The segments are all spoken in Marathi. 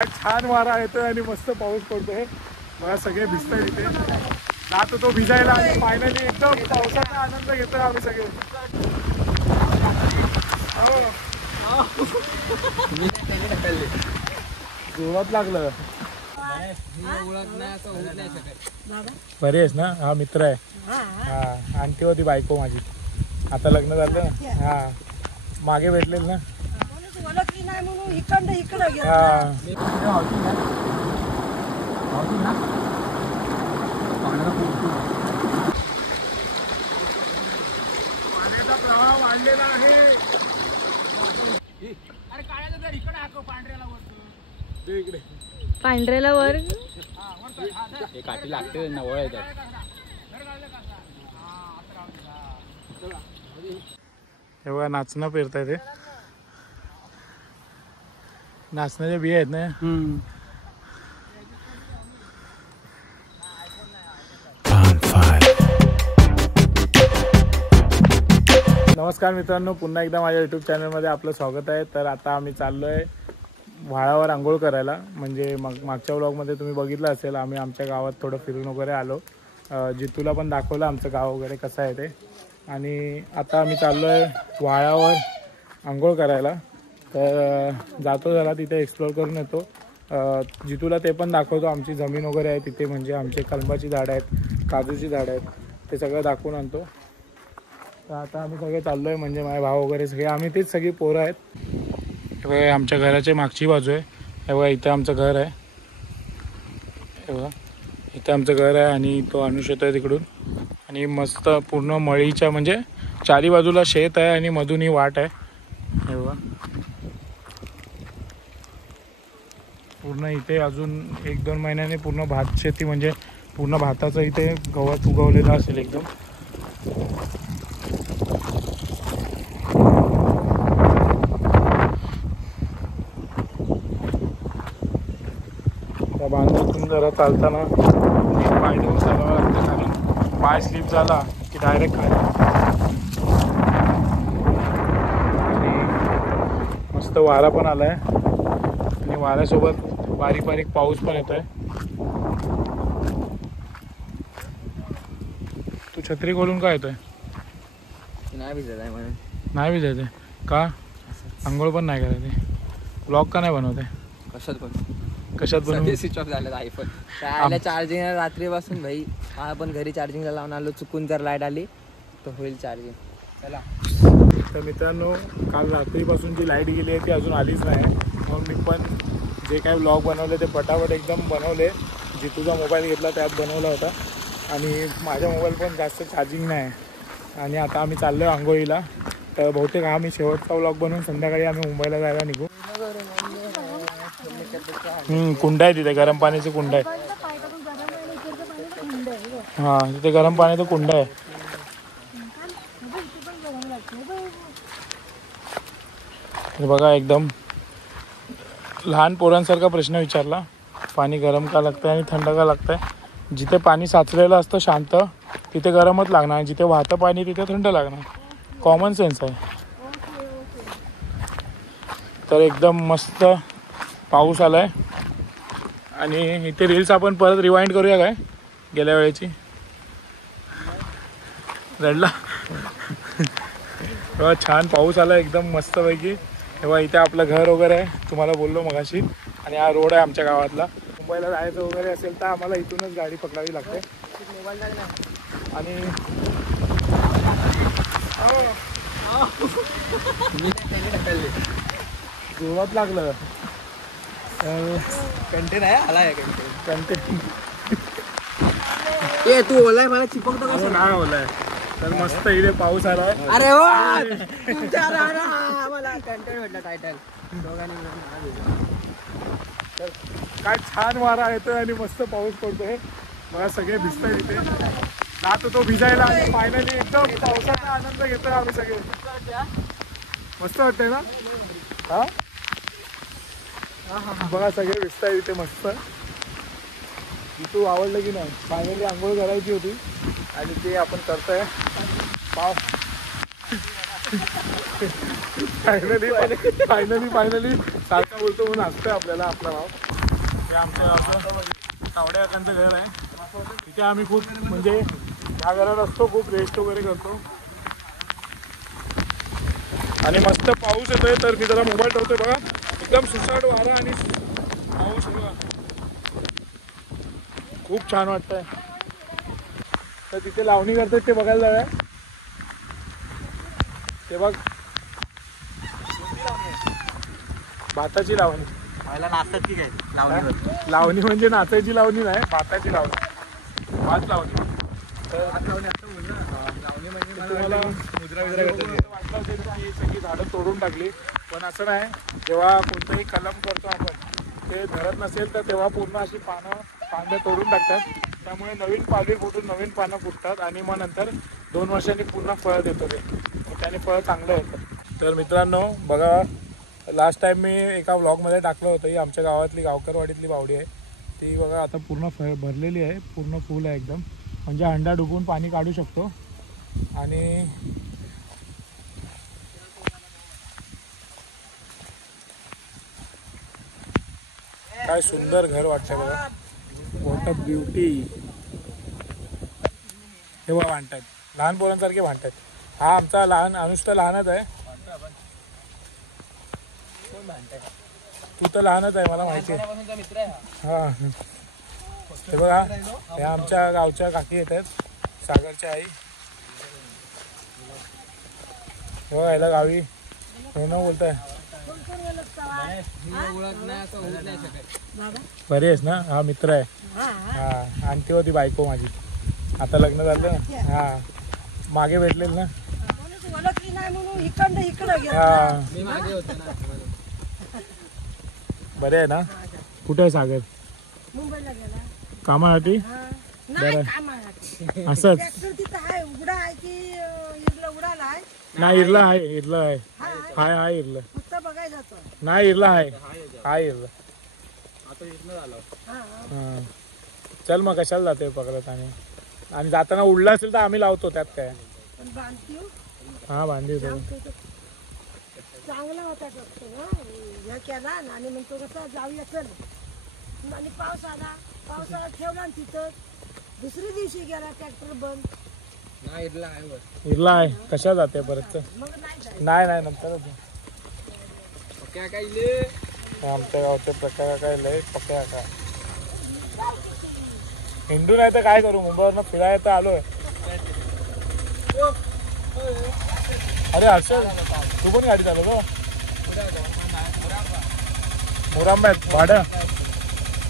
छान वारा येतोय आणि मस्त पाऊस पडतोय. मला सगळे भिजताय इथे. जातो तो भिजायला आणि फायनली एकदम पावसाचा आनंद घेतोय आम्ही सगळे. जोरात लागलं. बरी आहेस ना? हा मित्र आहे. हा आणखी होती बायको माझी. आता लग्न झालं. हा मागे भेटलेल ना. पाण्याचा प्रवाह वाढलेला आहे. अरे काळ्याला जर इकडे हाकव पांढऱ्याला वर. इकडे पांढऱ्याला वर काठी लागते नवळ येतात. हे बघा नाचणं पेरताय ते. नाचण्याच्या बिया आहेत ना. नमस्कार मित्रांनो, पुन्हा एकदा माझ्या यूट्यूब चॅनलमध्ये आपलं स्वागत आहे. तर आता आम्ही चाललोय व्हाळावर आंघोळ करायला. म्हणजे मागच्या व्लॉगमध्ये तुम्ही बघितलं असेल, आम्ही आमच्या गावात थोडं फिरून वगैरे आलो. जितूला पण दाखवलं आमचं गाव वगैरे कसं आहे ते. आणि आता आम्ही चाललोय व्हाळावर आंघोळ करायला. तर जातो जरा तिथे एक्सप्लोअर करून येतो. जितूला ते पण दाखवतो. आमची जमीन वगैरे आहे तिथे, म्हणजे आमचे कलमाची झाडं आहेत, काजूची झाडं आहेत, ते सगळं दाखवून आणतो. तर आता आम्ही सगळे चाललो आहे, म्हणजे माझे भाव वगैरे सगळे आम्ही तेच सगळी पोरं आहेत. हे बघा आमच्या घराची मागची बाजू आहे. हे बघा इथं आमचं घर आहे. हे बघा इथं आमचं घर आहे आणि तो अनुष येतो आहे तिकडून. आणि मस्त पूर्ण मळीच्या म्हणजे चारी बाजूला शेत आहे आणि मधून ही वाट आहे. हे बघा पूर्ण इथे अजून 1-2 महिन्याने पूर्ण भात शेती, म्हणजे पूर्ण भाताचं इथे गवत उगवलेलं असेल एकदम. त्या बांधातून जरा चालताना पाय देऊन चालावं लागतं, कारण पाय स्लिप झाला की डायरेक्ट खाली. आणि मस्त वारा पण आलाय आणि वाऱ्यासोबत बारीक बारीक पाऊस पण येतोय. तू छत्री खोलून का येतोय? नाही भिजत आहे म्हणून. नाही भिजायचं का? आंघोळ पण नाही करायचे. ब्लॉग का नाही बनवते? कशात पण कशात बनवू? स्विच ऑफ झालं आयफोन. काय चार्जिंग रात्रीपासून भाई. मला पण घरी चार्जिंगला लावून आलो. चुकून जर लाईट आली तर होईल चार्जिंग. चला. तर मित्रांनो, काल रात्रीपासून जी लाईट गेली आहे ती अजून आलीच नाही. मग मी पण जे काही ब्लॉग बनवले ते पटापट एकदम बनवले. जितूचा मोबाईल घेतला त्यात बनवला होता. आणि माझ्या मोबाईल पण जास्त चार्जिंग नाही. आणि आता आम्ही चाललो आहे आंघोळीला. तर बहुतेक हा मी शेवटचा व्लॉग बनवून संध्याकाळी आम्ही मुंबईला जायला निघू. कुंड आहे तिथे, गरम पाण्याची कुंड आहे. हा तिथे गरम पाण्याचं कुंड आहे. बघा एकदम लहान पोरांसारखा प्रश्न विचारला. पाणी गरम का लागतंय आणि थंड का लागतंय? जिथे पाणी साचलेलं असतं शांत तिथे गरमच लागणार, जिथे वाहतं पाणी तिथे थंड लागणार. कॉमन सेन्स आहे. तर एकदम मस्त पाऊस आलाय. आणि इथे रील्स आपण परत रिवाइंड करूया काय गेल्या वेळेची? रडला. छान पाऊस आला एकदम मस्तपैकी. तेव्हा इथे आपलं घर वगैरे आहे, तुम्हाला बोललो मगाशी. आणि हा रोड आहे आमच्या गावातला. मुंबईला जायचं वगैरे असेल तर आम्हाला इथूनच गाडी पकडावी लागते. आणि जोरात लागलं. कंटेन आहे. आलाय कंटेन. ए तू ओलाय मला चिपकतो कसं? नाही ओलाय. तर मस्त इथे पाऊस आलाय. अरे वा मला कंटेन भेटला टायटल. तर काय छान वारा येतोय आणि मस्त पाऊस पडतोय. मला सगळे भिजताय इथे. जातो तो भिजायला आणि फायनली एकदम पावसाचा आनंद घेतोय आम्ही सगळे. मस्त वाटतंय ना? हा बघा सगळे भिजताय इथे मस्त. तू आवडलं की नाही? फायनली आंघोळ करायची होती आणि ते आपण करतोय. पाव फायनली सारखा बोलतो म्हणून हसतोय आपल्याला आपला भाव. हे आमच्या गावचं तावड्या काकांचं घर आहे. तिथे आम्ही खूप म्हणजे ह्या घरात असतो, खूप रेस्ट वगैरे करतो. आणि मस्त पाऊस येतोय. तर मी जरा मोबाईल ठेवतोय बघा, एकदम सुसाट वारा आणि पाऊस बघा, खूप छान वाटतंय. तर तिथे लावणी करतात ते बघायला जाऊया. ते बघ भाताची लावणी. नाचतात की काय लावणी? लावणी म्हणजे नाचायची लावणी नाही, भाताची लावणी, भात लावणी. तुम्हाला वाटलं असेल की ही सगळी झाडं तोडून टाकली, पण असं नाही. जेव्हा कोणतंही कलम करतो आपण, ते धरत नसेल तर तेव्हा पूर्ण अशी फांद्या तोडून टाकतात. त्यामुळे नवीन पालवी फुटून नवीन पानं फुटतात आणि मग नंतर 2 वर्षांनी पुन्हा फळ देतं ते, त्याने फळ चांगलं येतं. तर मित्रांनो बघा, लास्ट टाइम मी एका व्लॉगमध्ये टाकलं होतं. ही आमच्या गावातली गावकरवाडीतली बावडी आहे. ती बघा आता पूर्ण भरलेली आहे, पूर्ण फुल आहे एकदम. म्हणजे हंडा डुबून पाणी काढू शकतो. आणि काय सुंदर घर वाटतंय बघा, वॉट अ ब्युटी. हे बघा भांडतात, लहान पोरांसारखे भांडतात. हा आमचा लहान अनुष्का लहानच आहे. तू तर लहानच आहे, मला माहिती आहे. हा हे बघा, हे आमच्या गावच्या काकी येतात, सागरच्या आई. हे बघा, याला गावी हे न बोलताय. बरी आहेस ना? हा मित्र आहे. हा आणती होती बायको माझी, आता लग्न झालं ना. हा मागे भेटलेल ना. हा बरे आहे ना? कुठे आहे सागर? मुंबईला गेला कामासाठी. नाही कामासाठी. असंच तिथं आहे उघडा आहे की इरला उडाला आहे. नाही, इरला आहे, इरला आहे. हाय हाय इरलं. फक्त बघायला जातो. नाही इरला आहे, हाय इरलं. हा चल मग, कशाला जाते पकडत. आणि जाताना उडला असेल तर आम्ही लावतो, त्यात काय. पण बांधतो हा बांधली होतो. चांगला होता डॉक्टर. ह्या केला आणि म्हणतो कसं जाऊया चल. आणि पावसाळा ठेवला आणि तिथं दुसऱ्या दिवशी गेला ट्रॅक्टर बंद. इरला आहे, कशा जाते परत. मग नाही जायचं. नाही नंतरच. आमच्या गावचे प्रकार काय लय पक्या का हिंदू नाही तर काय करू. मुंबईवरनं फिरायला तर आलोय. अरे हर्षल, तू पण गाडी चालवतो? मुरांब्यात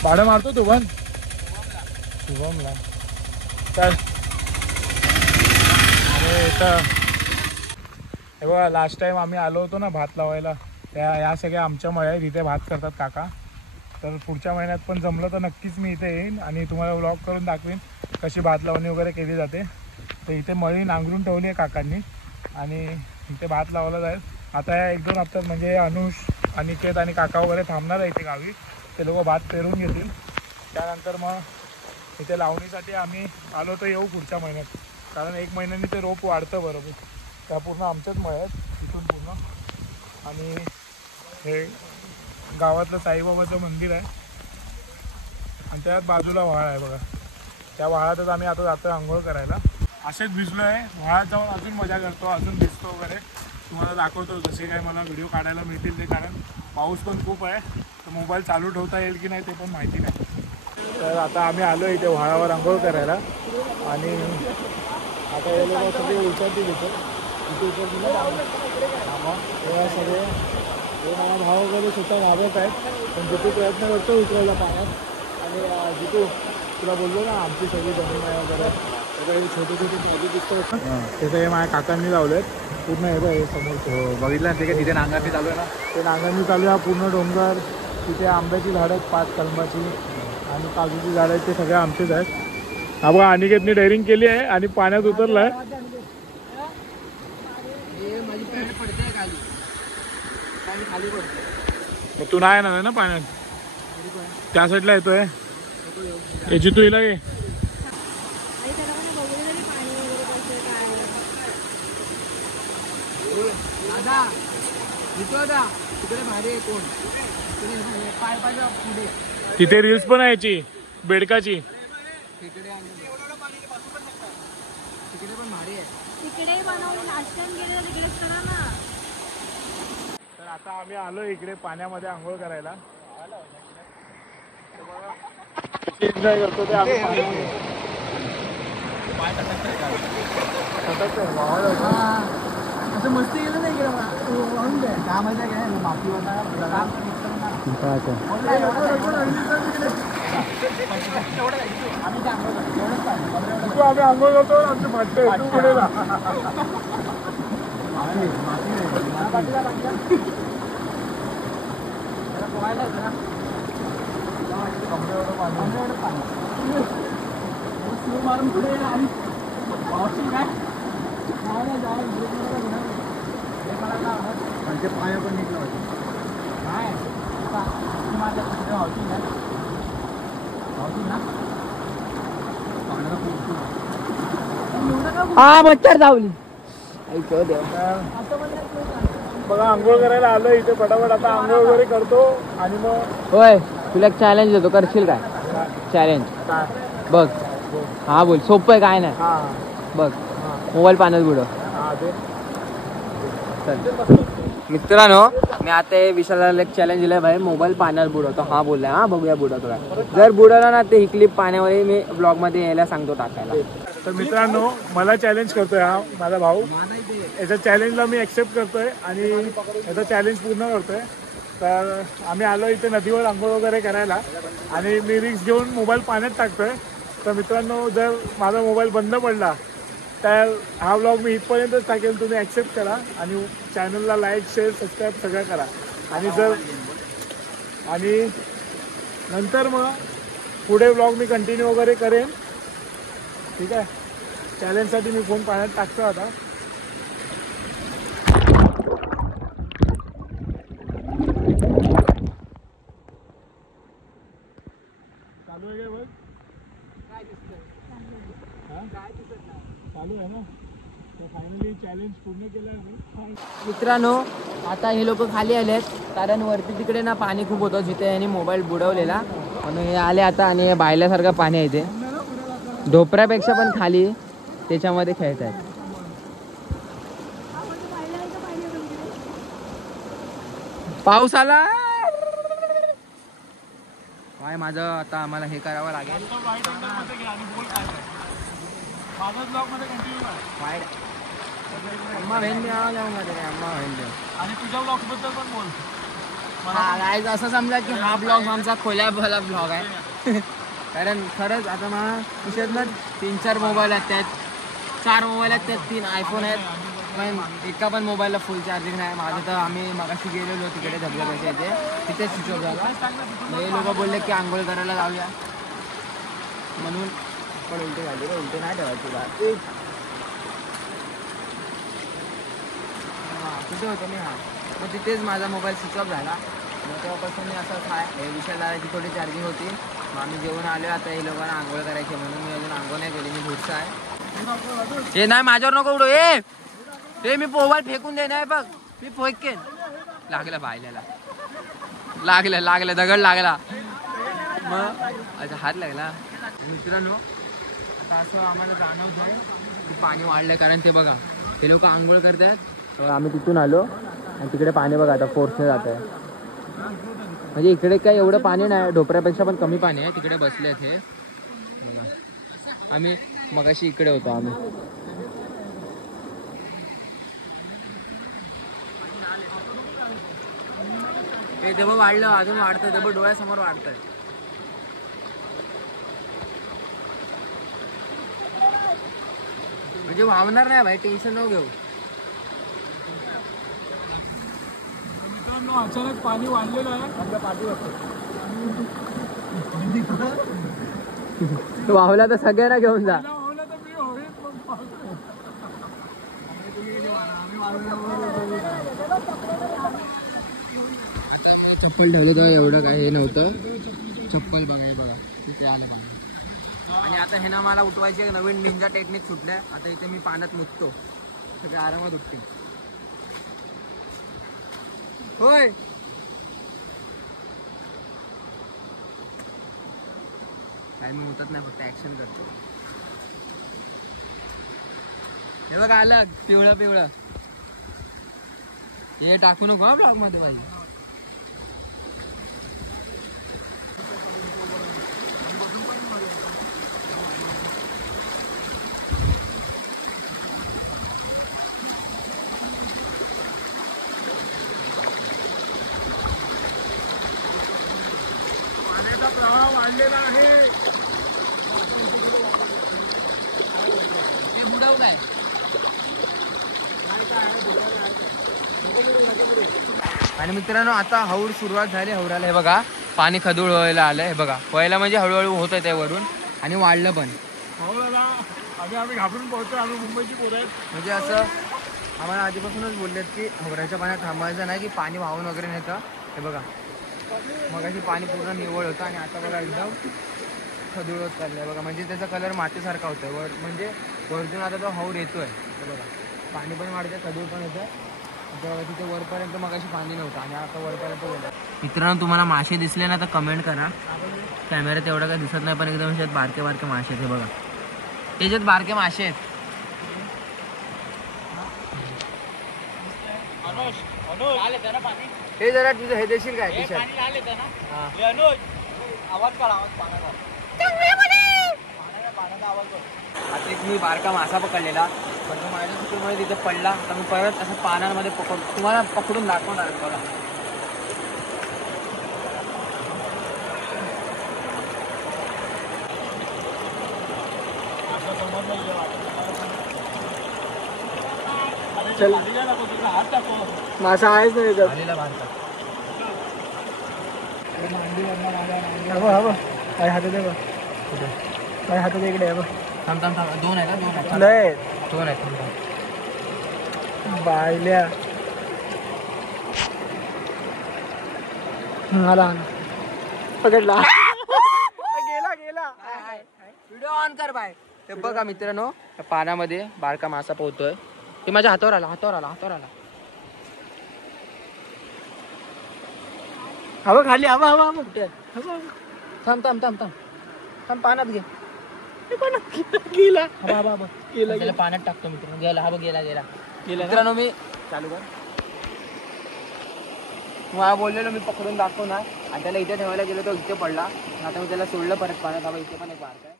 भाडं मारतो तू पण? शुभमला चल. अरे इथं हे बघा, लास्ट टाइम आम्ही आलो होतो ना भात लावायला, या सगळ्या आमच्या मळ्या आहेत. इथे भात करतात काका. तर पुढच्या महिन्यात पण जमलं तर नक्कीच मी इथे येईन आणि तुम्हाला व्लॉग करून दाखवीन कशी भात लावणी वगैरे केली जाते. तर इथे मळी नांगरून ठेवली आहे काकांनी आणि इथे भात लावला जाईल. आता या 1-2 हप्त्यात म्हणजे अनुष, अनिकेत आणि काका वगैरे थांबणार आहे इथे गावी. ते लोक भात पेरून घेतील. त्यानंतर मग इथे लावणीसाठी आम्ही आलो तर येऊ पुढच्या महिन्यात, कारण 1 महिन्याने ते रोप वाढतं बरोबर. त्या पूर्ण आमच्याच मळ्या आहेत इथून पूर्ण. आणि हे गावातलं साईबाबाचं मंदिर आहे आणि त्यात बाजूला व्हाळ आहे बघा. त्या व्हाळातच आम्ही आता जातो आंघोळ करायला. असेच भिजलो आहे, व्हाळात जाऊन अजून मजा करतो, अजून भिजतो वगैरे. तुम्हाला दाखवतो जसे काही मला व्हिडिओ काढायला मिळतील ते, कारण पाऊस पण खूप आहे. तर मोबाईल चालू ठेवता येईल की नाही ते पण माहिती नाही. तर आता आम्ही आलो इथे व्हाळावर आंघोळ करायला आणि आता हे लोक सगळे विचारतील इथे सगळे. हे माझा भाव वगैरे स्वतः घाबरत आहेत, पण जितू प्रयत्न करतो उतरायला पाण्यात. आणि जितू तुला बोललो ना आमची सगळी जमीन आहे वगैरे सगळे छोटे छोटे दिसतात ना, ते सगळे माझ्या काकांनी लावलेत पूर्ण. हे बघ समोर बघितलं ते का तिथे नांगरणी चालू आहे ना, ते नांगरणी चालू आहे. पूर्ण डोंगर, तिथे आंब्याची झाडं आहेत 5 कलमाची आणि काजूची झाडं आहेत, ते सगळे आमचेच आहेत. हा बघा, अनिकेतनी डेअरिंग केली आहे आणि पाण्यात उतरला आहे. माझी पॅन्ट पडते खाली मग तू नाही येणार ना पाण्यात, त्या साईडला येतोय. याची तू हिला घे. दादा तिकडे भारी आहे कोण पाय पुढे तिथे रील्स पण आहे याची बेडकाची. तिकडे पण भारी आहे. तिकडे बनवून नाश्त्यात गेले तिकडेच करा ना. तर आता आम्ही आलो इकडे पाण्यामध्ये आंघोळ करायला. एन्जॉय करतो ते आम्ही पाण्यामध्ये. असं मस्ती गेलं नाही गेलं काय मजा घ्या मातीवर आम्ही आंघोळ करतो आमचे फाटते तू पुढे जा. मारून पुढे म्हणजे पाया पण निघलं होतं. हा मच्छर धावली. बघा आंघोळ करायला आलो इथे फटाफट आता आंघोळ वगैरे करतो आणि मग. होय तुला एक चॅलेंज देतो, करशील काय? चॅलेंज बघ. हा बोल, सोपं आहे काय नाही. बघ मोबाईल पाण्यात बुडव. मित्रांनो मी आता विशालला एक चॅलेंज दिलाय भाई, मोबाईल पाण्यात बुडवतो. हा बोललाय. हा बघूया बुडवतो काय. जर बुडवला ना ते ही क्लिप पाण्यामध्ये मी ब्लॉग मध्ये यायला सांगतो टाकायला. तर मित्रांनो मला चॅलेंज करतोय हा माझा भाऊ. याच्या चॅलेंजला मी ॲक्सेप्ट करतोय आणि याचा चॅलेंज पूर्ण करतोय. तर आम्ही आलो इथे नदीवर आंघोळ वगैरे करायला आणि मी रिक्स घेऊन मोबाईल पाण्यात टाकतोय. तर मित्रांनो जर माझा मोबाईल बंद पडला तर हा व्लॉग मी इथपर्यंतच टाकेल. तुम्ही ॲक्सेप्ट करा आणि चॅनलला लाईक शेअर सबस्क्राईब सगळं करा. आणि नंतर मग पुढे व्लॉग मी कंटिन्यू वगैरे करेन. ठीक आहे. चॅलेंजसाठी मी फोन पाण्यात टाकतो आता. चालू आहे काय बघ. चालू आहे ना. तर फायनली चॅलेंज पूर्ण केलं आहे. मित्रांनो आता हे लोक खाली आलेत कारण वरती तिकडे ना पाणी खूप होतं जिथे यांनी मोबाईल बुडवलेला, म्हणून हे आले आता आणि बायल्यासारखं पाणी आहे इथे. ढोपऱ्यापेक्षा पण खाली त्याच्यामध्ये खेळत आहेत. पाऊस आला काय माझं आता आम्हाला हे करावं लागेल. अम्मा बहन भी आवाज आऊंगा तेरे. अम्मा बहन भी. आणि तुझ्या ब्लॉग बद्दल पण बोल. गाईज असं समजा की हा ब्लॉग आमचा खोल्या भला ब्लॉग आहे. कारण खरंच आता मला विषयात 3-4 मोबाईल आहेत, त्यात 4 मोबाईल आहेत, त्यात 3 आयफोन आहेत, पण एका पण मोबाईलला फुल चार्जिंग नाही. माझं तर आम्ही मगाशी गेलेलो तिकडे धबधब्याच्या इथे, तिथेच स्विच ऑफ झाला. हे लोक बोलले की आंघोळ करायला लावूया म्हणून. पण उलटे झाली रे, उलटे नाही ठेवायची तुला. कुठे होतो मी? हा मग तिथेच माझा मोबाईल स्विच ऑफ झाला. मग तेव्हापासून मी असंच आहे. विशाल दादाची थोडी चार्जिंग होती. मग आम्ही जेवण आलो. आता हे लोकांना आंघोळ करायची म्हणून मी अजून आंघोळ नाही केली. मी घुटसा आहे. हे नाही माझ्यावर नको उडू. हे मी मोबाईल फेकून दे नाही बघ. मी फेकेन. लागलं बायल्याला. लागलं दगड लागला. मग अच्छा हात लागला. मित्रांनो आता असं आम्हाला जाणवतंय की पाणी वाढलंय कारण ते बघा हे लोक आंघोळ करतात. आम्ही तिथून आलो आणि तिकडे पाणी बघा आता फोर्सने जात आहे. म्हणजे इकडे काय एवढं पाणी नाही, ढोपऱ्यापेक्षा पण कमी पाणी आहे. तिकडे बसले आहेत हे बघा. आम्ही मगाशी इकडे होतो. आम्ही हे तेव्हा वाढलं, अजून वाढतंय. तेव्हा डोळ्यासमोर वाढतंय. म्हणजे वावणार नाही भाई, टेन्शन नको घेऊ. अचानक पाणी वाढलेलं आहे आपल्या पाठीवर. वावला तर सगळ्यांना घेऊन जा. आता मी चप्पल ठेवलं तर एवढं काय हे नव्हतं. चप्पल बघा तिथे आलं पाणी. आणि आता हे ना मला उठवायची एक नवीन निंजा टेक्निक सुटल्या. आता इथे मी पाण्यात मुततो, सगळे आरामात उठतील. होय काय मी होतच नाही, फक्त ऍक्शन करतो. हे बघ आलं पिवळं पिवळं. हे टाकू नको ब्लॉग मध्ये भाई. पाण्याचा प्रवाह वाढलेला आहे. हे बुडवलंय. आणि मित्रांनो आता हौड सुरुवात झाली हौराला. हे बघा पाणी खदूळ व्हायला आलं. हे बघा व्हायला म्हणजे हळूहळू होत आहे वरून आणि वाढलं पण. हो दादा, आम्ही घाबरून पोहोचतो. आम्ही मुंबईची पोरं आहेत. म्हणजे असं आम्हाला आधीपासूनच बोललेत की हौराच्या पाण्यात थांबायचं नाही, की पाणी वाहून वगैरे नेतं. हे बघा मग अशी पाणी पूर्ण निवळ होतं आणि आता बघा एकदम खदूळ होत चाललंय बघा. म्हणजे त्याचा कलर मातीसारखा होतोय म्हणजे वरतून आता तो हौर येतोय. हे बघा पाणी पण वाढतंय, खदूळ पण येतोय. आता तिथे वरपर्यंत मग अशी पाणी नव्हतं आणि आता वरपर्यंत गेलं. मित्रांनो तुम्हाला मासे दिसले ना तर कमेंट करा. कॅमेऱ्यात एवढं काही दिसत नाही पण एकदम ह्याच्यात बारके बारके मासे आहेत. हे बघा त्याच्यात बारके मासे आहेत. हे जरा तुझं हे देशील काय आता एक मी बारका मासा पकडलेला पण तो माझ्या चुकीमुळे तिथे पडला. तर मी परत असं पानांमध्ये तुम्हाला पकडून दाखवणार बघा. मासा आहेच नाही त्याच्यात. आलेला बारका हातात आहे बघ. हातात इकडे आहे बघ. थांब थांब थांब. दोन आहे का? दोन आहे. नाही दोन आहेत. बायल्या आला पकडला. गेला गेला. व्हिडिओ ऑन कर बाय. हे बघा मित्रांनो पाण्यामध्ये बारका मासा पोहतोय. ते माझ्या हातावर आला हातावर आला हातावर आला. हवा खाली हवा हवा हवा कुठे थांब थांब थांब थांब थांब पाण्यात घे. गेला हवा हवा हवा गेला त्याला पाण्यात टाकतो मित्रांनो. गेला हा बघ गेला गेला. गेला मित्रांनो मी चालू कर. मला बोललेलो मी पकडून दाखवणार आणि त्याला इथे ठेवायला गेलो तो इथे पडला. आता मी त्याला सोडलं परत पाण्यात. हवा इथे पण एक बारका आहे.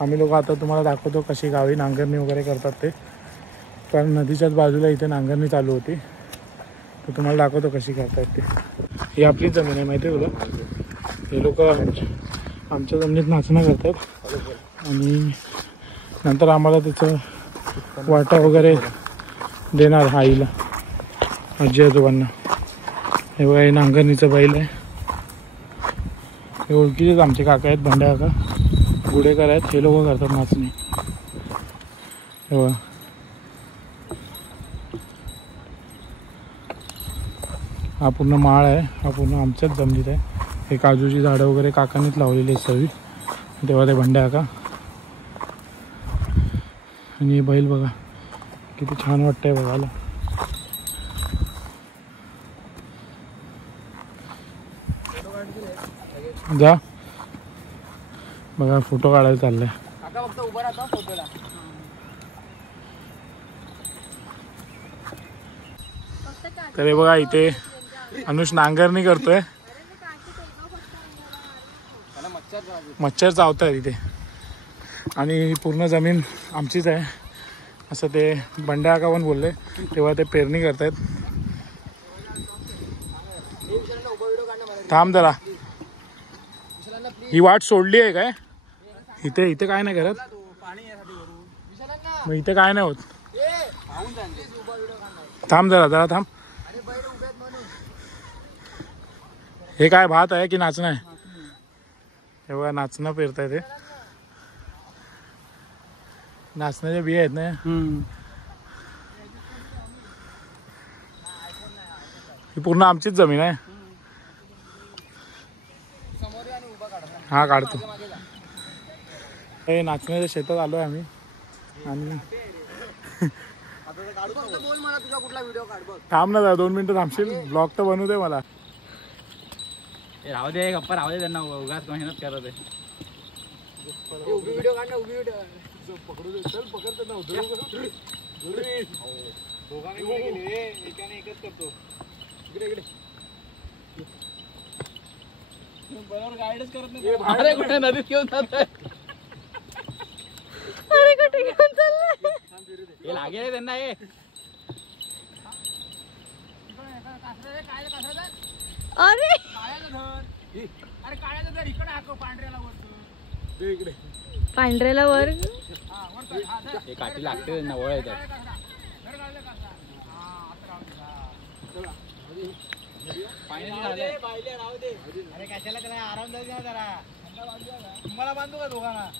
आम्ही लोक आता तुम्हाला दाखवतो कशी गावी नांगरणी वगैरे करतात ते. कारण नदीच्याच बाजूला इथे नांगरणी चालू होती तर तुम्हाला दाखवतो कशी करतात ते. ही आपलीच जमीन आहे माहिती आहे तुला. हे लोक आमच्या जमिनीत नाचणं करतात आणि नंतर आम्हाला त्याचं वाटा वगैरे देणार आईला आजी आजोबांना. हे बघा हे नांगरणीचं बैल आहे. हे ओळखीचेच आमचे काका आहेत भंड्या काका गुडेकर आहेत. हे लोक करतात नाचणी. हे बघा हा पूर्ण माळ आहे. हा पूर्ण आमच्याच जमिनीत आहे. हे काजूची झाडं वगैरे काकांनीच लावलेली आहेत सगळी. तेव्हा ते भंड्या काका. आणि हे बैल बघा किती छान वाटतंय बघायला. जा बघा फोटो काढायला चाललाय. काका फक्त उभा राहतो फोटोला. तर हे बघा इथे अनुष नांगरणी करतोय. मच्छर चावत आहे तिथे आणि पूर्ण जमीन आमचीच आहे असं ते बंड्या काका पण बोलले. तेव्हा ते पेरणी करतायत. थांब जरा. ही वाट सोडली आहे काय? इथे इथे काय नाही करत. मग इथे काय नाही होत. थांब जरा जरा थांब. हे काय भात आहे की नाचणं आहे? हे बघा नाचणं पेरताय ते. नाचण्याच्या बिया आहेत ना. ही पूर्ण आमचीच जमीन आहे. हा काढतो. हे नाचण्याच्या शेतात आलोय आम्ही आणि थांब ना जरा 2 मिनिटं थांबशील. ब्लॉग तर बनवू दे मला. राहू दे गप्पा राहू दे त्यांना उगाच मेहनत करत आहे. व्हिडिओ काढ ना, उभी व्हिडिओ पकडू दे, चल पकडते ना दोघांनी एकाने एकच करतो. इकडे इकडे बरोबर गाईडच करत नाही. अरे कुठे नदीत घेऊन जातोय, अरे कुठे घेऊन चाललाय? हे लागेल त्यांना. हे अरे अरे काळ्याला धर, इकडे हाकव पांढऱ्याला वर. दे इकडे. पांढऱ्याला वर हे काठी लागते नवळ येतात. अरे कशाला त्याला आराम जाऊ द्या जरा. तुम्हाला बांधू का दोघांना?